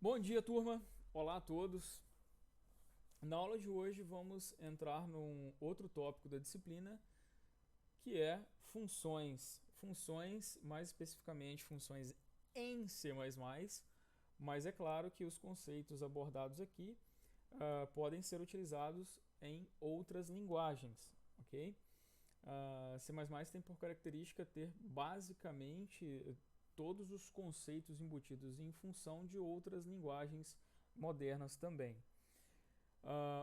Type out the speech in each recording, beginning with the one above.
Bom dia, turma! Olá a todos! Na aula de hoje vamos entrar num outro tópico da disciplina, que é funções. Funções, mais especificamente funções em C++, mas é claro que os conceitos abordados aqui podem ser utilizados em outras linguagens, ok? C++ tem por característica ter basicamente todos os conceitos embutidos em função de outras linguagens modernas também.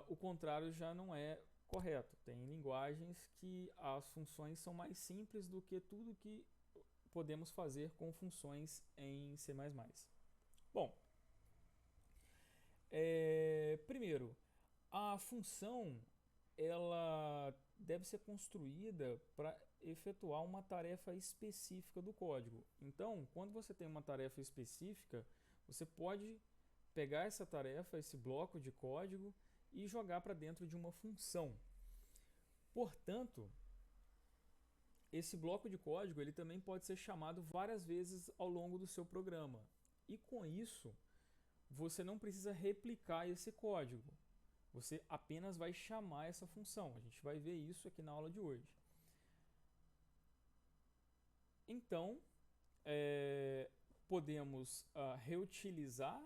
O contrário já não é correto. Tem linguagens que as funções são mais simples do que tudo que podemos fazer com funções em C++. Bom, primeiro, a função ela deve ser construída para efetuar uma tarefa específica do código. Então, quando você tem uma tarefa específica, você pode pegar essa tarefa, esse bloco de código e jogar para dentro de uma função. Portanto, esse bloco de código ele também pode ser chamado várias vezes ao longo do seu programa. E com isso, você não precisa replicar esse código. Você apenas vai chamar essa função. A gente vai ver isso aqui na aula de hoje. Então, podemos reutilizar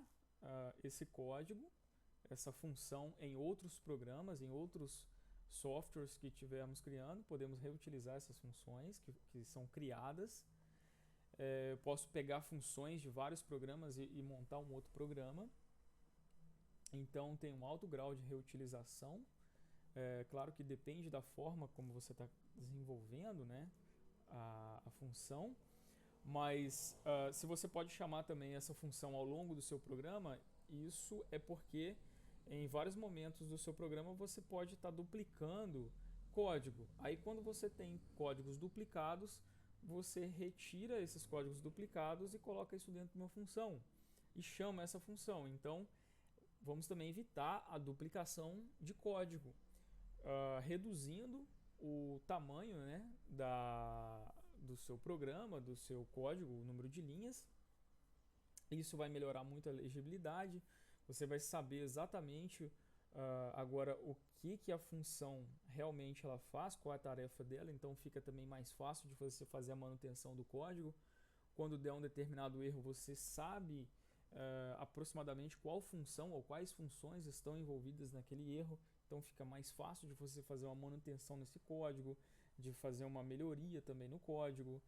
esse código, essa função em outros programas, em outros softwares que estivermos criando. Podemos reutilizar essas funções que são criadas. Posso pegar funções de vários programas e montar um outro programa. Então tem um alto grau de reutilização. Claro que depende da forma como você está desenvolvendo, né, a função, mas se você pode chamar também essa função ao longo do seu programa, isso é porque em vários momentos do seu programa você pode estar duplicando código. Aí quando você tem códigos duplicados, você retira esses códigos duplicados e coloca isso dentro de uma função e chama essa função. Então vamos também evitar a duplicação de código, reduzindo o tamanho, né, do seu programa, do seu código, o número de linhas. Isso vai melhorar muito a legibilidade. Você vai saber exatamente agora o que a função realmente ela faz, qual é a tarefa dela. Então fica também mais fácil de você fazer a manutenção do código. Quando der um determinado erro, você sabe aproximadamente qual função ou quais funções estão envolvidas naquele erro. Então fica mais fácil de você fazer uma manutenção nesse código, de fazer uma melhoria também no código.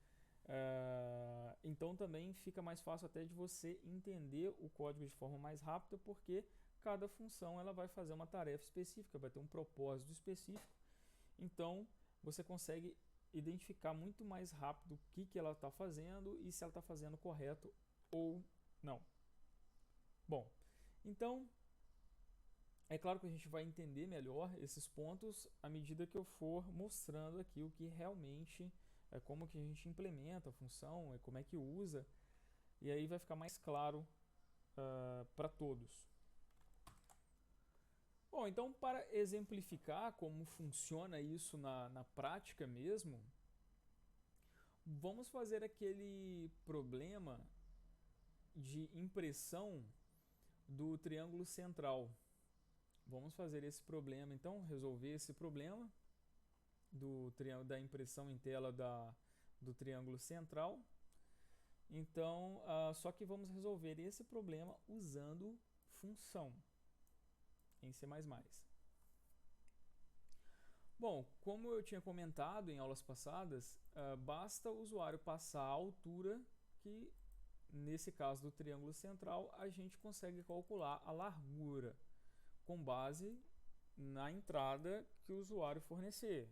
Então também fica mais fácil até de você entender o código de forma mais rápida, porque cada função ela vai fazer uma tarefa específica, vai ter um propósito específico. Então você consegue identificar muito mais rápido o que ela está fazendo e se ela está fazendo correto ou não. Bom, então é claro que a gente vai entender melhor esses pontos à medida que eu for mostrando aqui o que realmente é, como que a gente implementa a função, como é que usa, e aí vai ficar mais claro para todos. Bom, então para exemplificar como funciona isso na prática mesmo, vamos fazer aquele problema de impressão do triângulo central. Vamos fazer esse problema, então, resolver esse problema da impressão em tela do triângulo central. Então, só que vamos resolver esse problema usando função em C++. Bom, como eu tinha comentado em aulas passadas, basta o usuário passar a altura que, nesse caso do triângulo central, a gente consegue calcular a largura com base na entrada que o usuário fornecer.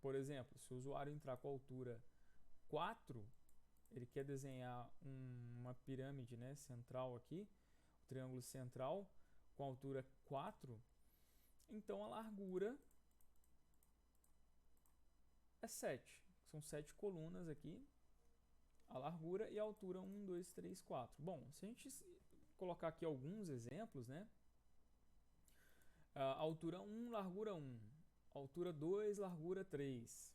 Por exemplo, se o usuário entrar com a altura 4, ele quer desenhar uma pirâmide, né, central aqui, o triângulo central com a altura 4, então a largura é 7. São 7 colunas aqui, a largura e a altura 1, 2, 3, 4. Bom, se a gente colocar aqui alguns exemplos, né? Altura 1, largura 1. Altura 2, largura 3.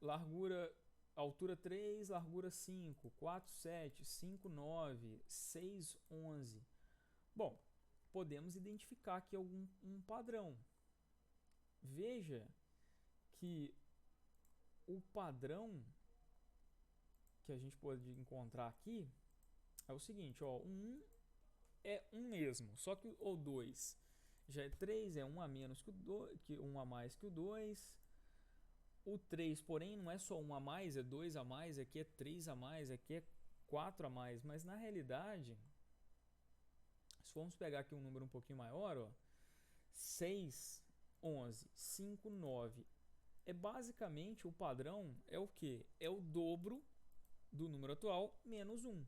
Largura altura 3, largura 5, 4, 7, 5, 9, 6, 11. Bom, podemos identificar aqui um padrão. Veja que o padrão que a gente pode encontrar aqui é o seguinte, ó, o 1 é 1 mesmo, só que o 2 já é 3, é 1 a menos que o 2, que 1 a mais que o 2. O 3, porém, não é só 1 a mais, é 2 a mais, aqui é 3 a mais, aqui é 4 a mais, mas na realidade, se formos pegar aqui um número um pouquinho maior, ó, 6, 11, 5, 9, é basicamente o padrão é o que? É o dobro do número atual menos 1.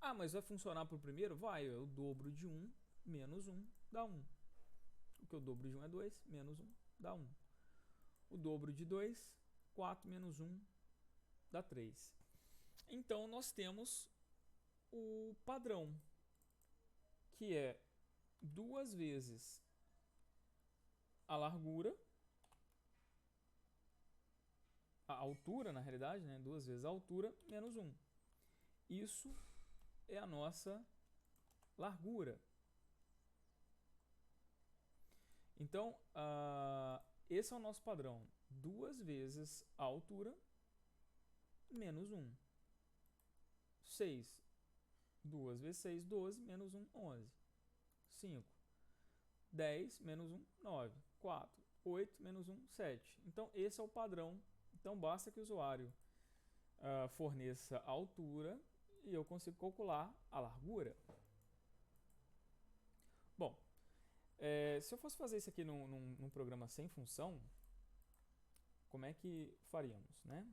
Ah, mas vai funcionar para o primeiro? Vai, é o dobro de 1 menos 1 dá 1. Porque o dobro de 1 é 2, menos 1 dá 1. O dobro de 2, 4 menos 1 dá 3. Então, nós temos o padrão, que é 2 vezes a largura, a altura, na realidade, né? 2 vezes a altura, menos 1. Isso é a nossa largura. Então, esse é o nosso padrão. 2 vezes a altura, menos 1. 6. 2 vezes 6, 12, menos 1, 11. 5. 10, menos 1, 9. 4. 8, menos 1, 7. Então, esse é o padrão. Então, basta que o usuário forneça a altura e eu consigo calcular a largura. Bom, se eu fosse fazer isso aqui num programa sem função, como é que faríamos, né?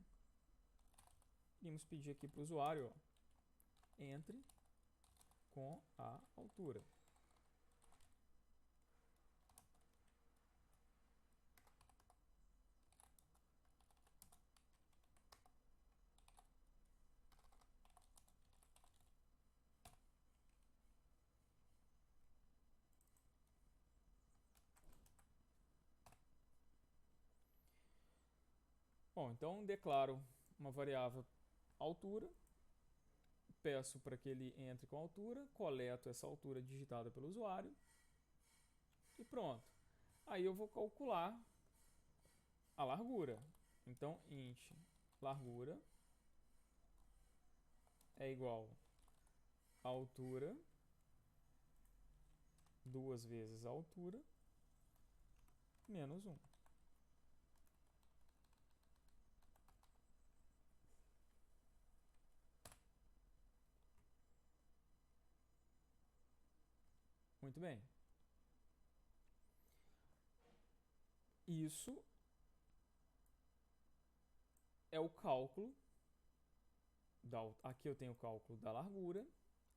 Iríamos pedir aqui para o usuário, ó, entre com a altura. Bom, então declaro uma variável altura, peço para que ele entre com a altura, coleto essa altura digitada pelo usuário e pronto. Aí eu vou calcular a largura. Então, int largura é igual a altura 2 vezes a altura menos 1. Muito bem. Isso é o cálculo. Aqui eu tenho o cálculo da largura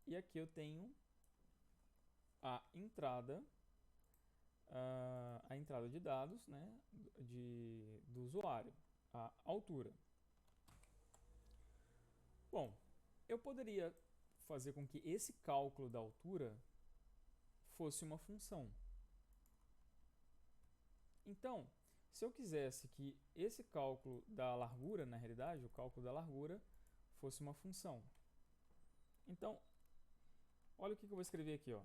e aqui eu tenho a entrada de dados, né, do usuário, a altura. Bom, eu poderia fazer com que esse cálculo da altura fosse uma função. Então, se eu quisesse que esse cálculo da largura, na realidade, o cálculo da largura, fosse uma função. Então, olha o que eu vou escrever aqui, ó.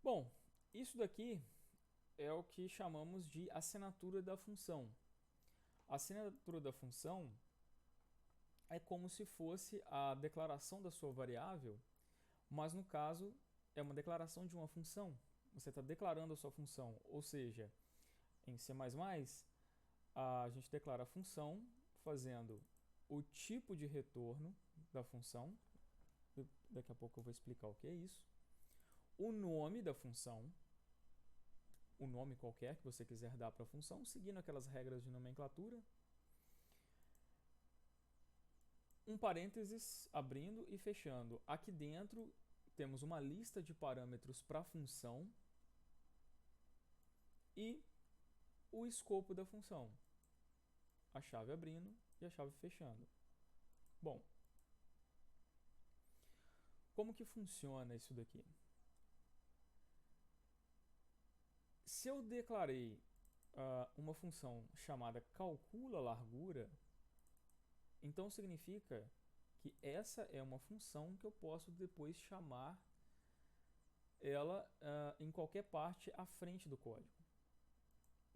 Bom, isso daqui é o que chamamos de assinatura da função. A assinatura da função é como se fosse a declaração da sua variável, mas no caso é uma declaração de uma função. Você está declarando a sua função, ou seja, em C++, a gente declara a função fazendo o tipo de retorno da função. Daqui a pouco eu vou explicar o que é isso. O nome da função, o nome qualquer que você quiser dar para a função, seguindo aquelas regras de nomenclatura. Um parênteses abrindo e fechando. Aqui dentro temos uma lista de parâmetros para a função. e o escopo da função, a chave abrindo e a chave fechando. Bom, como que funciona isso daqui? Se eu declarei uma função chamada calcula largura, então significa que essa é uma função que eu posso depois chamar ela em qualquer parte à frente do código.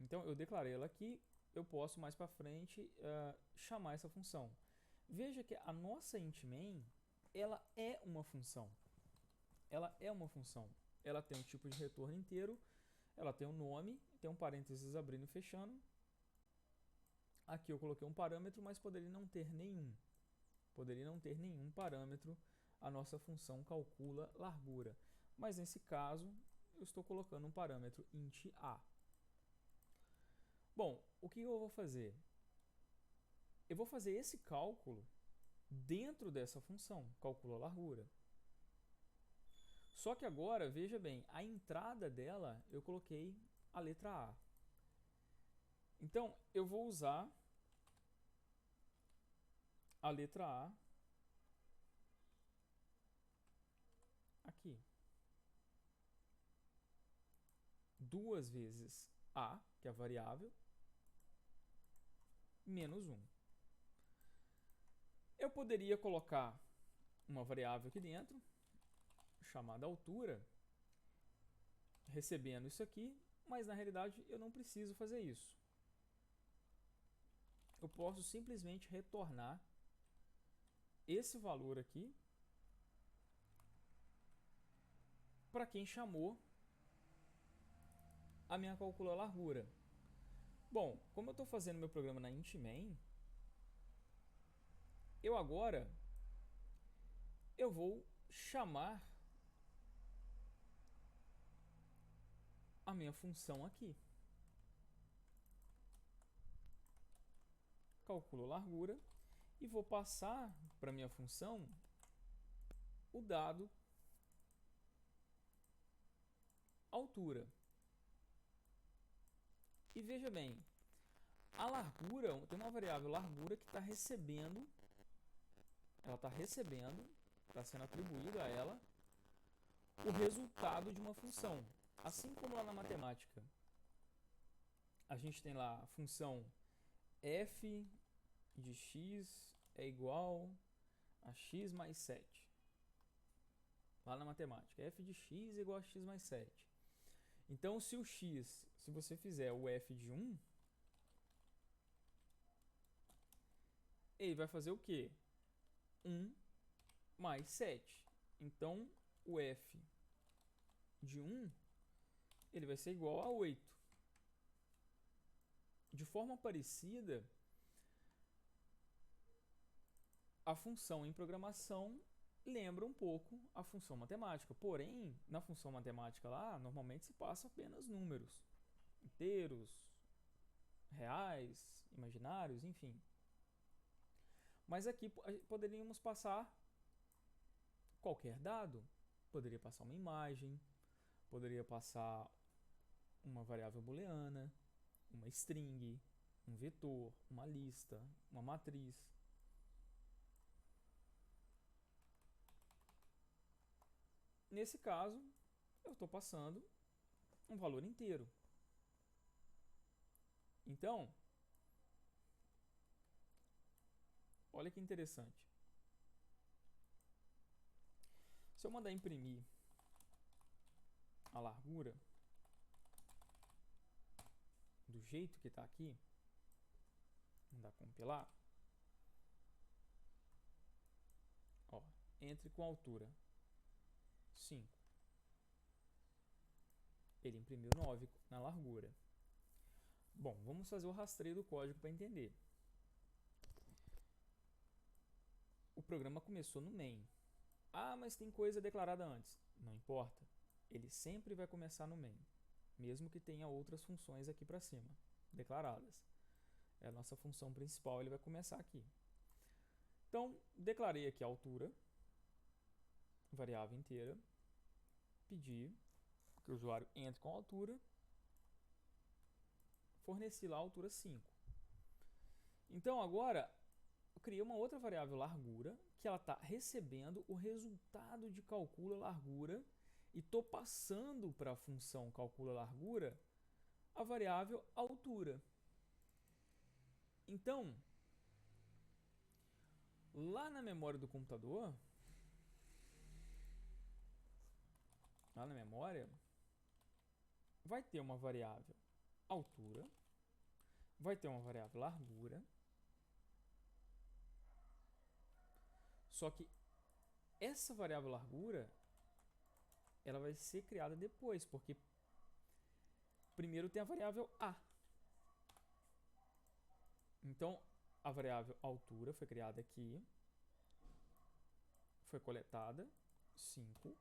Então eu declarei ela aqui, eu posso mais para frente chamar essa função. Veja que a nossa int main, ela é uma função. Ela é uma função. Ela tem um tipo de retorno inteiro, ela tem um nome, tem um parênteses abrindo e fechando. Aqui eu coloquei um parâmetro, mas poderia não ter nenhum. Poderia não ter nenhum parâmetro. A nossa função calcula largura. Mas nesse caso, eu estou colocando um parâmetro int a. Bom, o que eu vou fazer? Eu vou fazer esse cálculo dentro dessa função, calcula largura. Só que agora, veja bem, a entrada dela eu coloquei a letra A. Então, eu vou usar a letra A aqui. 2 vezes A, que é a variável, menos 1. Eu poderia colocar uma variável aqui dentro, chamada altura, recebendo isso aqui, mas na realidade eu não preciso fazer isso. Eu posso simplesmente retornar esse valor aqui para quem chamou a minha calcula largura. Bom, como eu estou fazendo meu programa na int main, eu vou chamar a minha função aqui. Calculo largura e vou passar para minha função o dado altura. E veja bem, a largura, tem uma variável largura que está recebendo, está sendo atribuído a ela o resultado de uma função. Assim como lá na matemática, a gente tem lá a função f de x é igual a x mais 7. Lá na matemática, f de x é igual a x mais 7. Então, se o x, se você fizer o f de 1, ele vai fazer o quê? 1 mais 7. Então, o f de 1, ele vai ser igual a 8. De forma parecida, a função em programação lembra um pouco a função matemática. Porém, na função matemática lá, normalmente se passa apenas números inteiros, reais, imaginários, enfim. Mas aqui poderíamos passar qualquer dado. Poderia passar uma imagem, poderia passar uma variável booleana, uma string, um vetor, uma lista, uma matriz. Nesse caso, eu estou passando um valor inteiro. Então, olha que interessante. Se eu mandar imprimir a largura do jeito que está aqui, mandar compilar, ó, entre com a altura 5. Ele imprimiu 9 na largura. Bom, vamos fazer o rastreio do código para entender. O programa começou no main. Ah, mas tem coisa declarada antes. Não importa. Ele sempre vai começar no main, mesmo que tenha outras funções aqui para cima, declaradas. É a nossa função principal, ele vai começar aqui. Então, declarei aqui a altura, variável inteira, pedi que o usuário entre com a altura forneci lá a altura 5. Então agora eu criei uma outra variável largura, que ela está recebendo o resultado de calcula largura e estou passando para a função calcula largura a variável altura. Então, lá na memória do computador, lá na memória, vai ter uma variável altura, vai ter uma variável largura, só que essa variável largura ela vai ser criada depois, porque primeiro tem a variável a. Então, a variável altura foi criada aqui, foi coletada 5.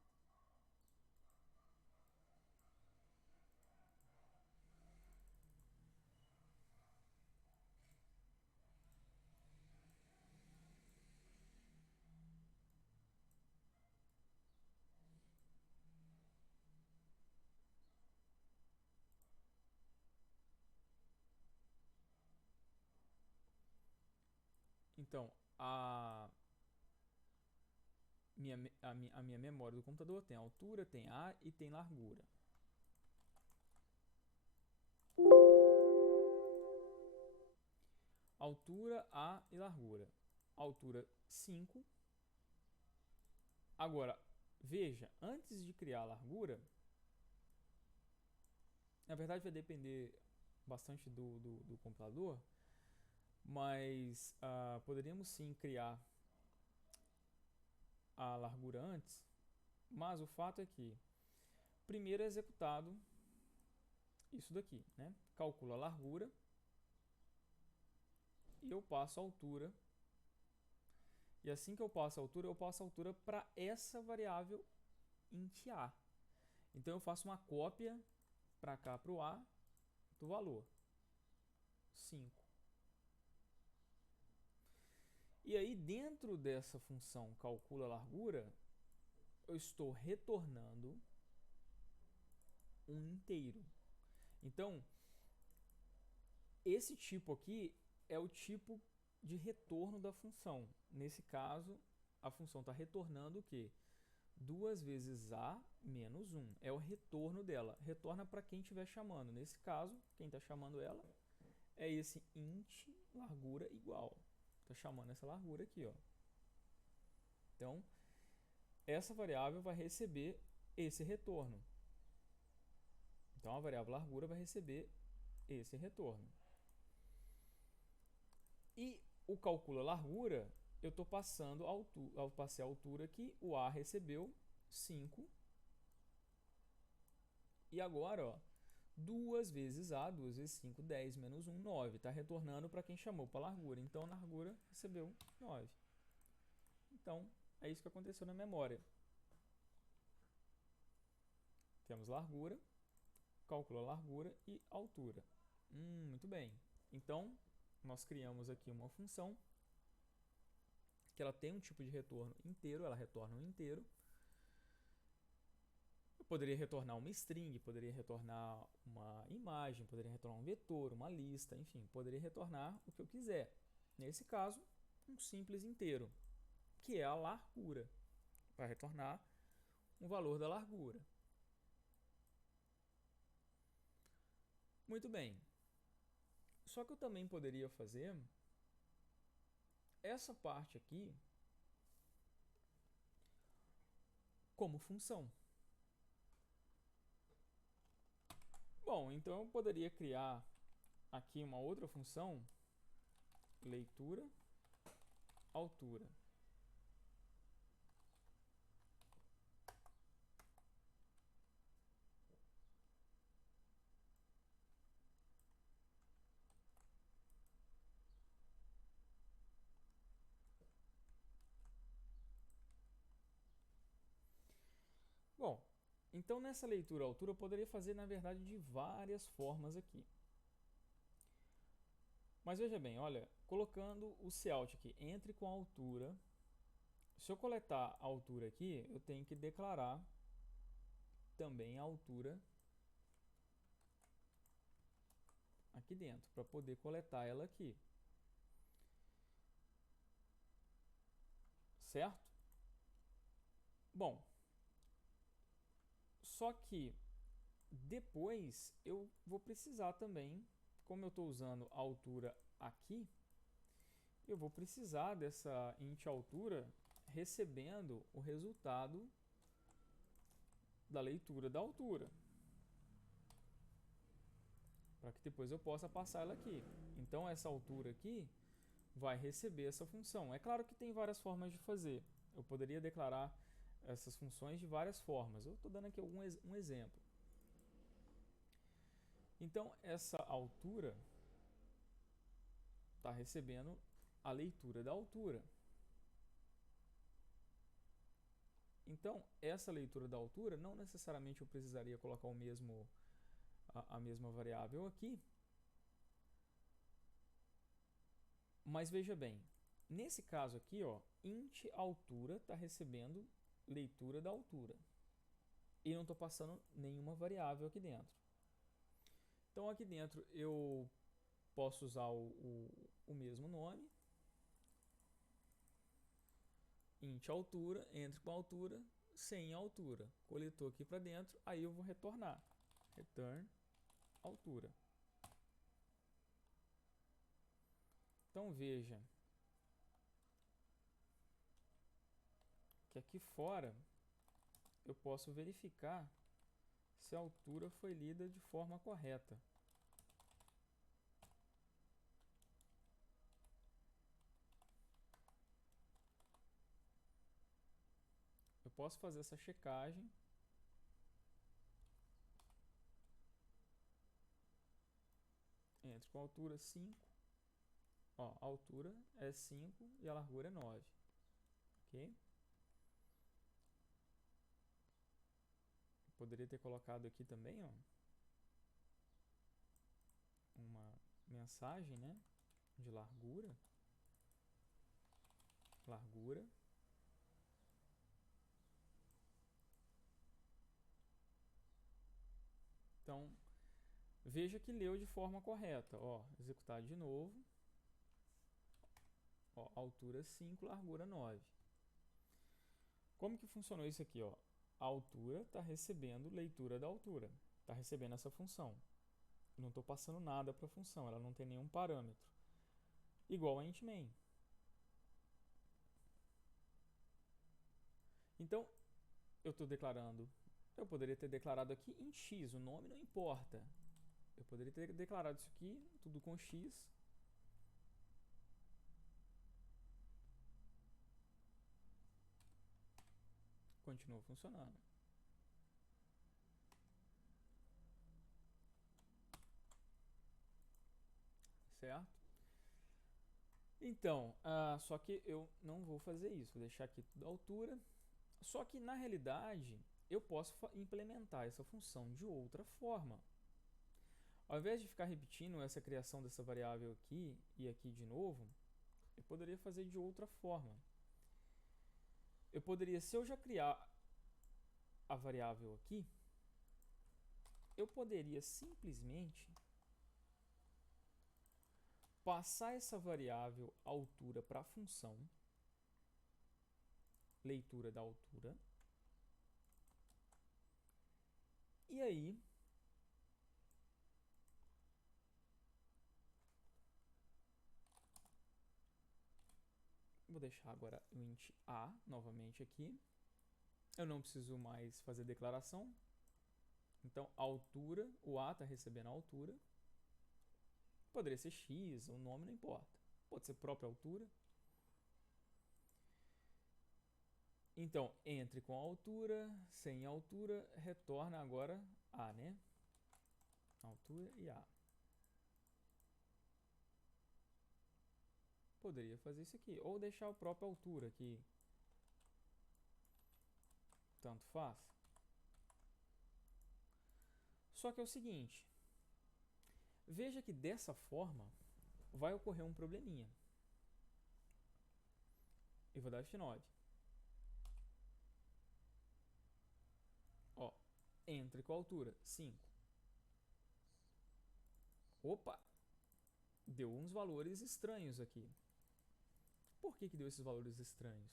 Então, a minha memória do computador tem altura, tem a e tem largura. Altura, a e largura. Altura 5. Agora, veja, antes de criar a largura, na verdade vai depender bastante do computador, mas poderíamos sim criar a largura antes, mas o fato é que primeiro é executado isso daqui, né? Calcula a largura e eu passo a altura. E assim que eu passo a altura, eu passo a altura para essa variável int a. Então eu faço uma cópia para cá para o a do valor 5. E aí dentro dessa função calcula a largura, eu estou retornando um inteiro. Então, esse tipo aqui é o tipo de retorno da função. Nesse caso, a função está retornando o quê? 2 vezes a menos 1. É o retorno dela. Retorna para quem estiver chamando. Nesse caso, quem está chamando ela é esse int largura igual. Está chamando essa largura aqui, ó. Então, essa variável vai receber esse retorno. Então, a variável largura vai receber esse retorno. E o calcula largura, eu estou passando ao passar a altura aqui, o a recebeu 5. E agora, ó, 2 vezes a, 2 vezes 5, 10 menos 1, 9. Está retornando para quem chamou para a largura. Então, a largura recebeu 9. Então, é isso que aconteceu na memória. Temos largura, calcula largura e altura. Muito bem. Então, nós criamos aqui uma função que ela tem um tipo de retorno inteiro, ela retorna um inteiro. Eu poderia retornar uma string, poderia retornar uma imagem, poderia retornar um vetor, uma lista, enfim, poderia retornar o que eu quiser. Nesse caso, um simples inteiro, que é a largura, para retornar um valor da largura. Muito bem. Só que eu também poderia fazer essa parte aqui como função. Bom, então eu poderia criar aqui uma outra função, leitura, altura. Bom, então nessa leitura altura eu poderia fazer na verdade de várias formas aqui. Mas veja bem, olha, colocando o cout aqui, entre com a altura. Se eu coletar a altura aqui, eu tenho que declarar também a altura aqui dentro para poder coletar ela aqui, certo? Bom, só que depois eu vou precisar também, como eu estou usando a altura aqui, eu vou precisar dessa int altura recebendo o resultado da leitura da altura, para que depois eu possa passar ela aqui. Então essa altura aqui vai receber essa função. É claro que tem várias formas de fazer. Eu poderia declarar essas funções de várias formas. Eu estou dando aqui um exemplo. Então essa altura está recebendo a leitura da altura. Então essa leitura da altura, não necessariamente eu precisaria colocar a mesma variável aqui. Mas veja bem, nesse caso aqui, ó, int altura está recebendo leitura da altura. E não estou passando nenhuma variável aqui dentro. Então aqui dentro eu posso usar o mesmo nome. Int altura, entre com altura, sem altura. Coletou aqui para dentro, aí eu vou retornar. Return altura. Então veja que aqui fora eu posso verificar se a altura foi lida de forma correta. Eu posso fazer essa checagem. Entre com a altura 5. Ó, a altura é 5 e a largura é 9. Ok? Poderia ter colocado aqui também, ó, uma mensagem, né, de largura. Largura. Então, veja que leu de forma correta. Ó, executar de novo. Ó, altura 5, largura 9. Como que funcionou isso aqui? Ó? A altura está recebendo leitura da altura. Está recebendo essa função. Não estou passando nada para a função, ela não tem nenhum parâmetro. Igual a int main. Então, eu estou declarando. Eu poderia ter declarado aqui em x, o nome não importa. Eu poderia ter declarado isso aqui, tudo com x. Continua funcionando. Certo? Então, só que eu não vou fazer isso. Vou deixar aqui tudo à altura. Só que, na realidade, eu posso implementar essa função de outra forma. Ao invés de ficar repetindo essa criação dessa variável aqui e aqui de novo, eu poderia fazer de outra forma. Eu poderia, se eu já criar a variável aqui, eu poderia simplesmente passar essa variável altura para a função leitura da altura. E aí vou deixar agora o int a novamente aqui. Eu não preciso mais fazer declaração. Então, a altura, o a está recebendo a altura. Poderia ser x, o nome não importa. Pode ser própria altura. Então, entre com a altura, sem altura, retorna agora a, né? Altura e a. Poderia fazer isso aqui. Ou deixar a própria altura aqui. Tanto faz. Só que é o seguinte. Veja que dessa forma vai ocorrer um probleminha. Eu vou dar F9. Ó, entre com a altura 5. Opa, deu uns valores estranhos aqui. Por que deu esses valores estranhos?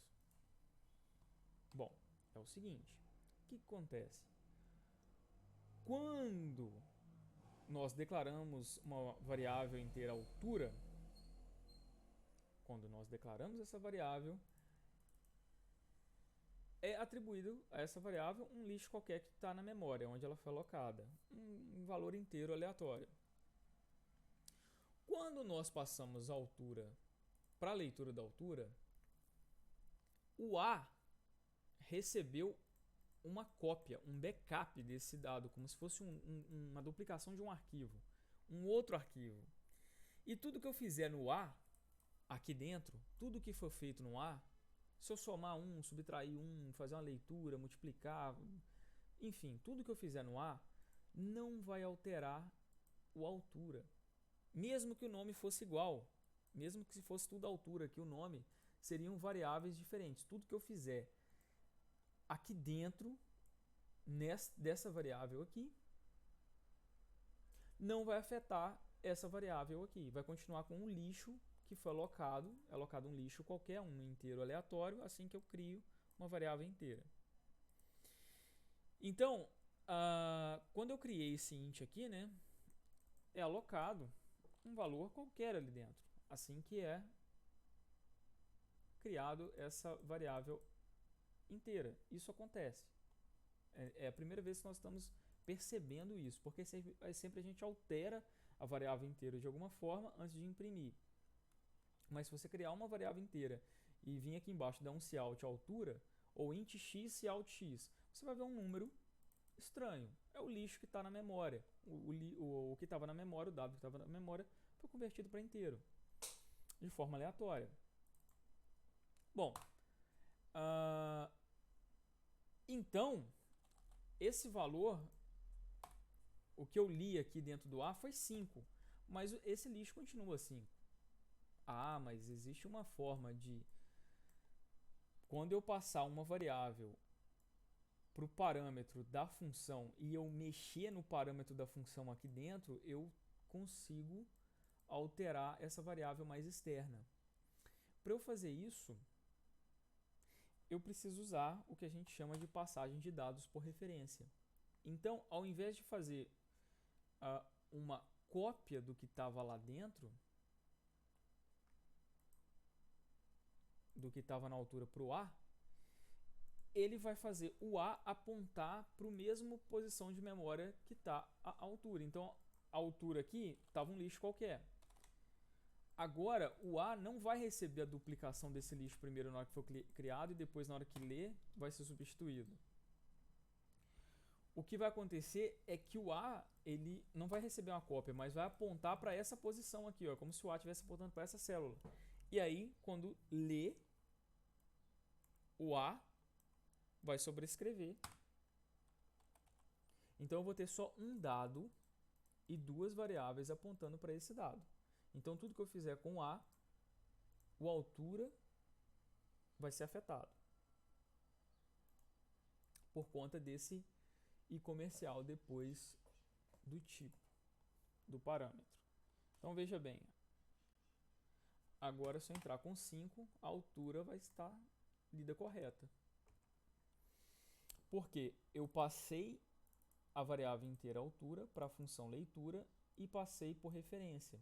Bom, é o seguinte, o que acontece? Quando nós declaramos uma variável inteira altura, quando nós declaramos essa variável, é atribuído a essa variável um lixo qualquer que está na memória, onde ela foi alocada, um valor inteiro aleatório. Quando nós passamos a altura para a leitura da altura, o A recebeu uma cópia, um backup desse dado, como se fosse uma duplicação de um arquivo, um outro arquivo. E tudo que eu fizer no A, aqui dentro, tudo que for feito no A, se eu somar um, subtrair um, fazer uma leitura, multiplicar, enfim, tudo que eu fizer no A não vai alterar a altura. Mesmo que o nome fosse igual, mesmo que se fosse tudo a altura, que o nome seriam variáveis diferentes. Tudo que eu fizer aqui dentro, dessa variável aqui, não vai afetar essa variável aqui. Vai continuar com um lixo que foi alocado um lixo qualquer, um inteiro aleatório, assim que eu crio uma variável inteira. Então, quando eu criei esse int aqui, né, é alocado um valor qualquer ali dentro, assim que é criado essa variável inteira. Isso acontece. É a primeira vez que nós estamos percebendo isso, porque sempre a gente altera a variável inteira de alguma forma antes de imprimir. Mas se você criar uma variável inteira e vir aqui embaixo dar um cout altura, ou int x cout x, você vai ver um número estranho. É o lixo que está na memória. O que estava na memória, o dado que estava na memória, foi convertido para inteiro, de forma aleatória. Bom, então, esse valor, o que eu li aqui dentro do A foi 5, mas esse lixo continua 5. Ah, mas existe uma forma de, quando eu passar uma variável para o parâmetro da função e eu mexer no parâmetro da função aqui dentro, eu consigo alterar essa variável mais externa. Para eu fazer isso, eu preciso usar o que a gente chama de passagem de dados por referência. Então, ao invés de fazer uma cópia do que estava lá dentro, do que estava na altura para o A, ele vai fazer o A apontar para a mesma posição de memória que está a altura. Então, a altura aqui estava um lixo qualquer. Agora, o A não vai receber a duplicação desse lixo primeiro na hora que for criado e depois na hora que ler vai ser substituído. O que vai acontecer é que o A ele não vai receber uma cópia, mas vai apontar para essa posição aqui, ó, como se o A estivesse apontando para essa célula. E aí, quando ler, o A vai sobrescrever. Então eu vou ter só um dado e duas variáveis apontando para esse dado. Então tudo que eu fizer com o A, o altura vai ser afetado por conta desse i comercial depois do tipo, do parâmetro. Então veja bem, agora se eu entrar com 5, a altura vai estar lida correta. Porque eu passei a variável inteira altura para a função leitura e passei por referência.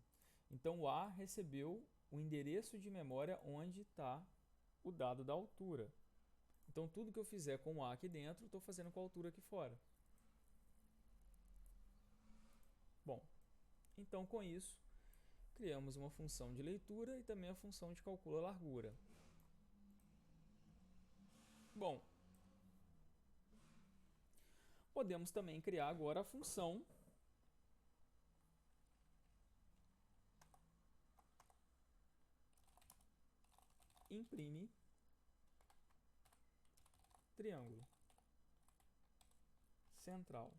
Então o A recebeu o endereço de memória onde está o dado da altura. Então tudo que eu fizer com o A aqui dentro, estou fazendo com a altura aqui fora. Bom, então com isso, criamos uma função de leitura e também a função de calcula a largura. Bom, podemos também criar agora a função imprime triângulo central.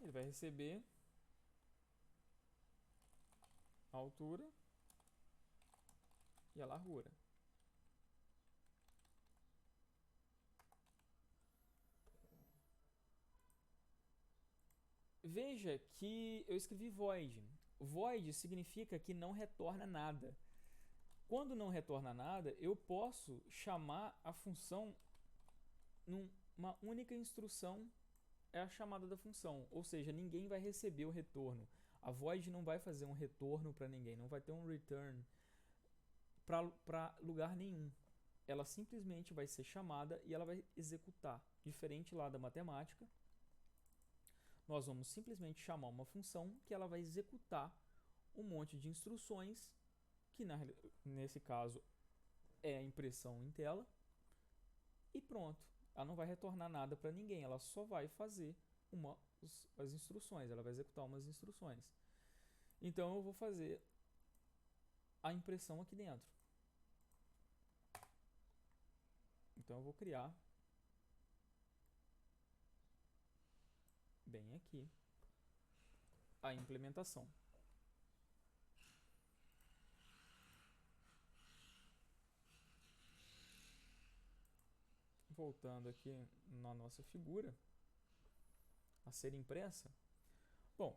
Ele vai receber a altura e a largura. Veja que eu escrevi void. Void significa que não retorna nada. Quando não retorna nada, eu posso chamar a função numa única instrução, é a chamada da função, ou seja, ninguém vai receber o retorno. A void não vai fazer um retorno para ninguém, não vai ter um return para lugar nenhum. Ela simplesmente vai ser chamada e ela vai executar. Diferente lá da matemática, nós vamos simplesmente chamar uma função que ela vai executar um monte de instruções, que nesse caso é a impressão em tela, e pronto. Ela não vai retornar nada para ninguém, ela só vai fazer as instruções, ela vai executar umas instruções. Então eu vou fazer a impressão aqui dentro. Então eu vou criar bem aqui a implementação. Voltando aqui na nossa figura a ser impressa. Bom,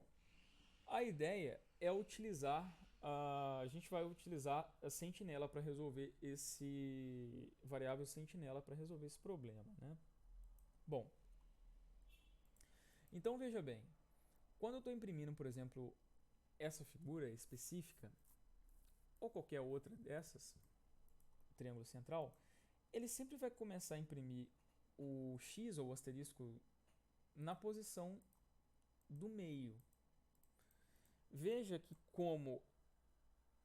a ideia é utilizar, a gente vai utilizar a sentinela para resolver esse variável sentinela para resolver esse problema, né? Bom, então veja bem, quando eu estou imprimindo, por exemplo, essa figura específica ou qualquer outra dessas, triângulo central, ele sempre vai começar a imprimir o X ou o asterisco na posição do meio. Veja que como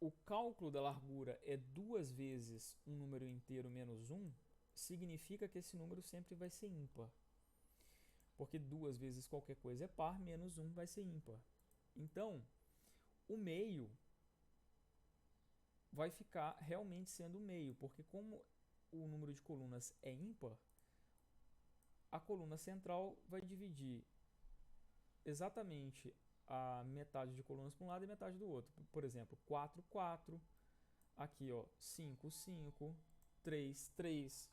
o cálculo da largura é 2 vezes um número inteiro menos 1, significa que esse número sempre vai ser ímpar. Porque 2 vezes qualquer coisa é par, menos 1 vai ser ímpar. Então, o meio vai ficar realmente sendo o meio, porque como o número de colunas é ímpar, a coluna central vai dividir exatamente a metade de colunas para um lado e metade do outro. Por exemplo, 4, 4, aqui ó, 5, 5, 3, 3.